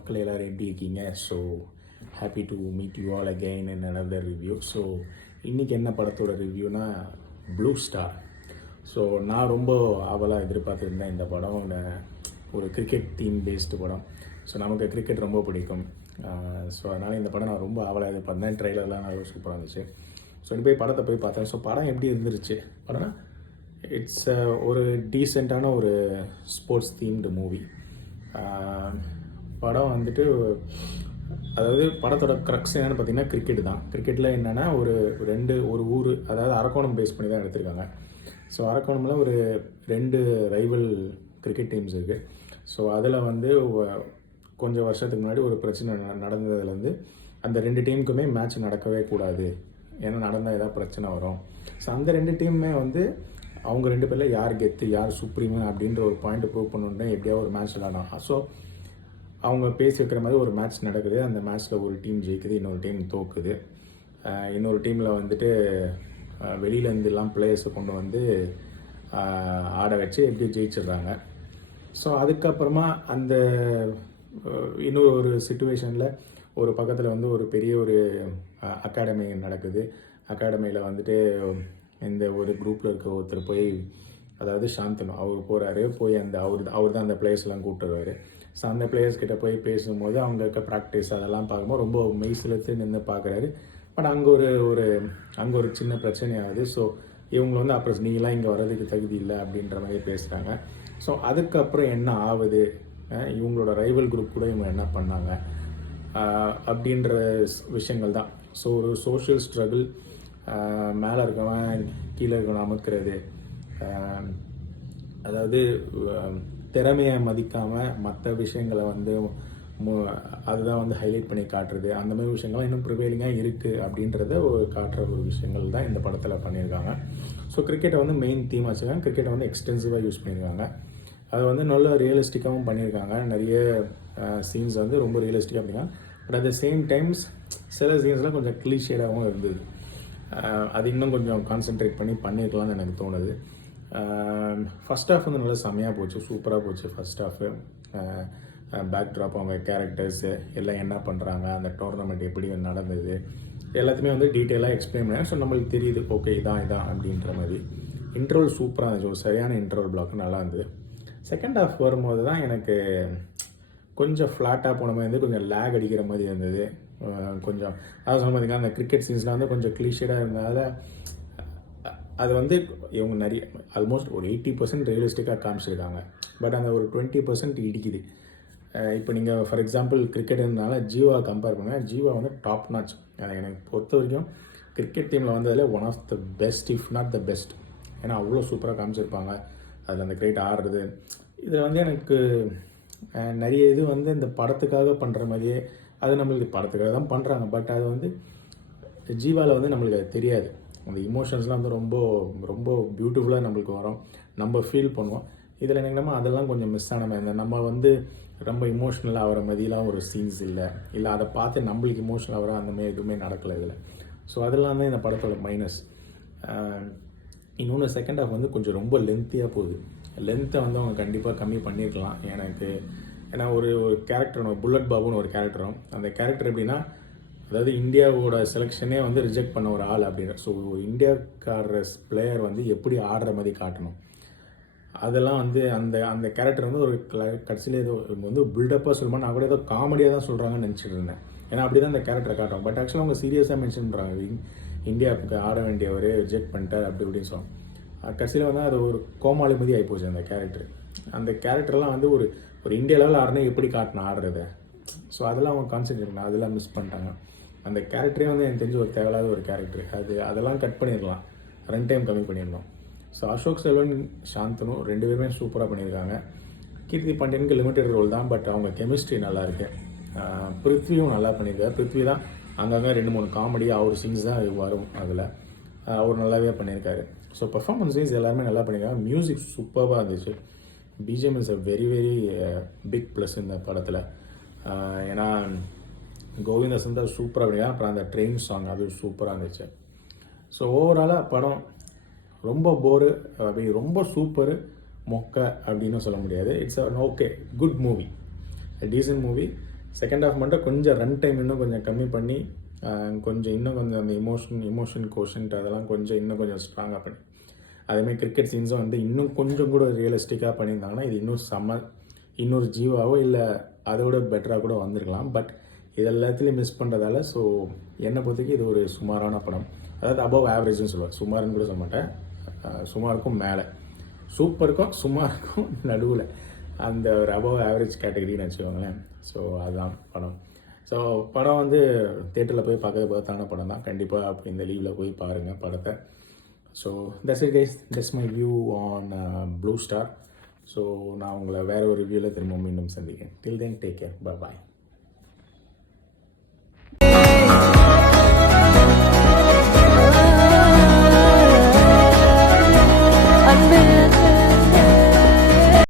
மக்கள் எல்லோரும் எப்படி இருக்கீங்க? So happy to meet you all again in another review. So இன்றைக்கி என்ன படத்தோட ரிவ்யூனா ப்ளூ ஸ்டார். ஸோ நான் ரொம்ப ஆவலாக எதிர்பார்த்துருந்தேன் இந்த படம். ஒரு கிரிக்கெட் தீம் பேஸ்டு படம். ஸோ நமக்கு கிரிக்கெட் ரொம்ப பிடிக்கும். ஸோ அதனால் இந்த படம் நான் ரொம்ப ஆவலாக எதிர்பார்த்தேன். ட்ரெய்லர்லாம் நல்லா சூப்பராக இருந்துச்சு. ஸோ போய் படத்தை போய் பார்த்தேன். ஸோ படம் எப்படி இருந்துருச்சு? படம்னா இட்ஸ் ஒரு டீசெண்டான ஒரு ஸ்போர்ட்ஸ் தீம்டு மூவி. படம் வந்துட்டு, அதாவது படத்தோட க்ரக்ஸ் என்னென்னு பார்த்தீங்கன்னா கிரிக்கெட் தான். கிரிக்கெட்டில் என்னென்னா ஒரு ஊர், அதாவது அரக்கோணம் பேஸ் பண்ணி தான் எடுத்திருக்காங்க. ஸோ அரக்கோணமில் ஒரு 2 ரைவல் கிரிக்கெட் டீம்ஸ் இருக்குது. ஸோ அதில் வந்து கொஞ்சம் வருஷத்துக்கு முன்னாடி ஒரு பிரச்சனை நடந்ததுலேருந்து அந்த 2 டீமுக்குமே மேட்ச் நடக்கவே கூடாது, ஏன்னா நடந்தால் ஏதாவது பிரச்சனை வரும். ஸோ அந்த 2 டீமுமே வந்து அவங்க 2 பேரில் யார் கெத்து, யார் சுப்ரீமு அப்படின்ற ஒரு பாயிண்ட் ப்ரூவ் பண்ணணுன்னா எப்படியாவது ஒரு மேட்ச் விளாடணும். ஸோ அவங்க பேசி வைக்கிற மாதிரி ஒரு மேட்ச் நடக்குது. அந்த மேட்ச்சில் ஒரு டீம் ஜெயிக்குது, இன்னொரு டீம் தோக்குது. இன்னொரு டீமில் வந்துட்டு வெளியிலேருந்துலாம் பிளேயர்ஸை கொண்டு வந்து ஆட வச்சு எப்படி ஜெயிச்சிடுறாங்க. ஸோ அதுக்கப்புறமா அந்த இன்னொரு ஒரு சிச்சுவேஷனில் ஒரு பக்கத்தில் வந்து ஒரு பெரிய ஒரு அகாடமி நடக்குது. அகாடமியில் வந்துட்டு இந்த ஒரு குரூப்பில் இருக்க ஒருத்தர் போய், அதாவது சாந்தனு, அவர் போகிறாரு. போய் அந்த அவர் தான் அந்த பிளேயர்ஸ்லாம் கூப்பிட்டுருவார். ஸோ அந்த பிளேயர்ஸ்கிட்ட போய் பேசும்போது அவங்க இருக்க ப்ராக்டிஸ் அதெல்லாம் பார்க்கும்போது ரொம்ப மெய்சிலத்து நின்று பார்க்குறாரு. பட் அங்கே ஒரு சின்ன பிரச்சனையாகுது. ஸோ இவங்க வந்து அப்புறம் நீங்களாம் இங்கே வர்றதுக்கு தகுதி இல்லை அப்படின்ற மாதிரி பேசுகிறாங்க. ஸோ அதுக்கப்புறம் என்ன ஆகுது, இவங்களோட ரைவல் குரூப் கூட இவங்க என்ன பண்ணாங்க அப்படின்ற விஷயங்கள் தான். ஸோ ஒரு சோஷியல் ஸ்ட்ரகிள், மேலே இருக்கவன் கீழே இருக்கவன் அமுக்கிறது, அதாவது திறமையை மதிக்காமல் மற்ற விஷயங்களை வந்து அதுதான் வந்து ஹைலைட் பண்ணி காட்டுறது. அந்த மாதிரி விஷயங்கள்லாம் இன்னும் ப்ரிவேலிங்காக இருக்குது அப்படின்றத காட்டுற ஒரு விஷயங்கள் தான் இந்த படத்தில் பண்ணியிருக்காங்க. ஸோ கிரிக்கெட்டை வந்து மெயின் தீம் வச்சுருக்காங்க. கிரிக்கெட்டை வந்து எக்ஸ்டென்சிவாக யூஸ் பண்ணியிருக்காங்க. அது வந்து நல்ல ரியலிஸ்டிக்காகவும் பண்ணியிருக்காங்க. நிறைய சீன்ஸ் வந்து ரொம்ப ரியலிஸ்டிக்காக பண்ணியிருக்காங்க. But at the same times சில சீன்ஸ்லாம் கொஞ்சம் கிளீஷேடாகவும் இருந்தது. அது இன்னும் கொஞ்சம் கான்சென்ட்ரேட் பண்ணி பண்ணியிருக்கலாம்னு எனக்கு தோணுது. ஃபஸ்ட் ஹாஃப் வந்து நல்லா செம்மையாக போச்சு, சூப்பராக போச்சு. ஃபஸ்ட் ஹாஃபு பேக் ட்ராப், அவங்க கேரக்டர்ஸு எல்லாம் என்ன பண்ணுறாங்க, அந்த டோர்னமெண்ட் எப்படி நடந்தது, எல்லாத்தையுமே வந்து டீட்டெயிலாக எக்ஸ்பிளைன் பண்ணாங்க. ஸோ நம்மளுக்கு தெரியுது, ஓகே இதான் அப்படின்ற மாதிரி. இன்ட்ரோல் சூப்பராக இருந்துச்சு, ஒரு சரியான இன்ட்ரோல் பிளாக் நல்லா இருந்தது. செகண்ட் ஹாஃப் வரும்போது தான் எனக்கு கொஞ்சம் ஃப்ளாட்டாக போன மாதிரி இருந்து, கொஞ்சம் லேக் அடிக்கிற மாதிரி இருந்தது. கொஞ்சம் அதாவது சொல்ல பார்த்தீங்கன்னா அந்த கிரிக்கெட் சீன்ஸ்லாம் வந்து கொஞ்சம் கிளீஷேடாக இருந்ததால் அது வந்து இவங்க நிறைய ஆல்மோஸ்ட் ஒரு 80% ரியலிஸ்டிக்காக காமிச்சிருக்காங்க. பட் அந்த ஒரு 20% இடிக்குது. இப்போ நீங்கள் ஃபார் எக்ஸாம்பிள் கிரிக்கெட்டுனால ஜீவா கம்பேர் பண்ணுங்கள். ஜீவா வந்து டாப் நாச். எனக்கு பொறுத்த வரைக்கும் கிரிக்கெட் டீமில் வந்ததில் one of the best, if not the best. ஏன்னா அவ்வளோ சூப்பராக காமிச்சிருப்பாங்க. அதில் அந்த கிரிக்கெட் ஆடுறது இதில் வந்து எனக்கு நிறைய இது வந்து இந்த படத்துக்காக பண்ணுற மாதிரியே, அது நம்மளுக்கு படத்துக்காக தான் பண்ணுறாங்க. பட் அது வந்து ஜீவாவில் வந்து நம்மளுக்கு அது தெரியாது. அந்த இமோஷன்ஸ்லாம் வந்து ரொம்ப ரொம்ப பியூட்டிஃபுல்லாக நம்மளுக்கு வரும், நம்ம ஃபீல் பண்ணுவோம். இதில் என்னென்னா அதெல்லாம் கொஞ்சம் மிஸ் ஆன மாதிரி. நம்ம வந்து ரொம்ப இமோஷ்னலாக ஆகிற மாதிரிலாம் ஒரு சீன்ஸ் இல்லை அதை பார்த்து நம்மளுக்கு இமோஷனல் ஆகிற அந்த மாதிரி எதுவுமே நடக்கலை இதில். ஸோ அதெல்லாம் தான் இந்த படத்தோட மைனஸ். இன்னொன்று செகண்ட் ஹாஃப் வந்து கொஞ்சம் ரொம்ப லென்த்தியாக போகுது. லென்த்தை வந்து அவங்க கண்டிப்பாக கம்மி பண்ணியிருக்கலாம் எனக்கு. ஏன்னா ஒரு கேரக்டர், புல்லட் பாபுன்னு ஒரு கேரக்டரும், அந்த கேரக்டர் எப்படின்னா, அதாவது இந்தியாவோட செலெக்ஷனே வந்து ரிஜெக்ட் பண்ண ஒரு ஆள் அப்படின்ற. ஸோ ஒரு இந்தியாக்கார பிளேயர் வந்து எப்படி ஆடுற மாதிரி காட்டணும், அதெல்லாம் வந்து அந்த கேரக்டர் வந்து ஒரு கடைசியில் ஏதோ வந்து பில்டப்பாக சொல்லுமா, நான் கூட ஏதோ காமெடியாக தான் சொல்கிறாங்கன்னு நினச்சிட்டு இருந்தேன். ஏன்னா அப்படி தான் அந்த கேரக்டரை காட்டும். பட் ஆக்சுவலாக அவங்க சீரியஸாக மென்ஷன் பண்ணுறாங்க, இந்தியாவுக்கு ஆட வேண்டியவர் ரிஜெக்ட் பண்ணிட்டார் அப்படி இப்படின்னு சொல்லுவாங்க. கடைசியில் வந்து அது ஒரு கோமாளி மாதிரி ஆகிப்போச்சு அந்த கேரக்டர். அந்த கேரக்டர்லாம் வந்து ஒரு இந்தியா லெவலில் ஆடுனா எப்படி காட்டணும் ஆடுறத. ஸோ அதெல்லாம் அவங்க கான்சென்ட்ரேட் பண்ணாங்க, அதெல்லாம் மிஸ் பண்ணிட்டாங்க. அந்த கேரக்டரே வந்து எனக்கு தெரிஞ்சு ஒரு தேவையில்லாத ஒரு கேரக்டர். அதெல்லாம் கட் பண்ணிடலாம், ரன் டைம் கம்மி பண்ணிடணும். ஸோ அசோக் செல்வன், சாந்தனு 2 பேருமே சூப்பராக பண்ணியிருக்காங்க. கீர்த்தி பாண்டியனுக்கு லிமிட்டட் ரோல் தான், பட் அவங்க கெமிஸ்ட்ரி நல்லா இருக்கு. பிருத்வியும் நல்லா பண்ணியிருக்காரு. பிருத்வி தான் அங்கங்கே 2-3 காமெடியாக அவர் சீன்ஸ் தான் வரும், அதில் அவர் நல்லாவே பண்ணியிருக்காரு. ஸோ பர்ஃபார்மன்ஸ் வைஸ் எல்லாருமே நல்லா பண்ணியிருக்காங்க. மியூசிக் சூப்பராக இருந்துச்சு. BGM is a very very big plus இந்த படத்தில். ஏன்னா கோவிந்த சந்தர் சூப்பராக பண்ணியிருக்காங்க. அப்புறம் அந்த ட்ரெயின் சாங் அது சூப்பராக இருந்துச்சு. ஸோ ஓவராலாக படம் ரொம்ப போரு, அப்படி ரொம்ப சூப்பரு மொக்க அப்படின்னு சொல்ல முடியாது. It's an okay good movie, decent movie. Second half மட்டும் கொஞ்சம் ரன் டைம் இன்னும் கொஞ்சம் கம்மி பண்ணி கொஞ்சம் இன்னும் கொஞ்சம் அந்த இமோஷன் கோஷன்ட் அதெல்லாம் கொஞ்சம் இன்னும் கொஞ்சம் ஸ்ட்ராங்காக பண்ணி அதேமாதிரி கிரிக்கெட் சீன்ஸும் வந்து இன்னும் கொஞ்சம் கூட ரியலிஸ்டிக்காக பண்ணியிருந்தாங்கன்னா இது இன்னும் இன்னொரு ஜீவாவோ இல்லை அதோட பெட்டராக கூட வந்திருக்கலாம். பட் இது எல்லாத்துலேயும் மிஸ் பண்ணுறதால ஸோ என்னை பொறுத்தவரைக்கும் இது ஒரு சுமாரான படம். அதாவது அபவ் ஆவரேஜ்னு சொல்லுவேன், சுமாருன்னு கூட சொல்ல மாட்டேன், சுமாருக்கும் மேலே, சூப்பருக்கும் சுமாருக்கும் நடுவில் அந்த ஒரு அபவ் ஆவரேஜ் கேட்டகரின்னு வச்சுக்கோங்களேன். ஸோ அதுதான் படம். ஸோ படம் வந்து தேட்டரில் போய் பார்த்தான படம் தான். கண்டிப்பாக அப்போ இந்த லீவில் போய் பாருங்கள் படத்தை. So that's it guys, that's my view on blue star. So நான் உங்களை வேறு ஒரு ரிவ்யூவில் திரும்ப மீண்டும் சந்திக்கிறேன். டில் தென் டேக் கேர், பாய்.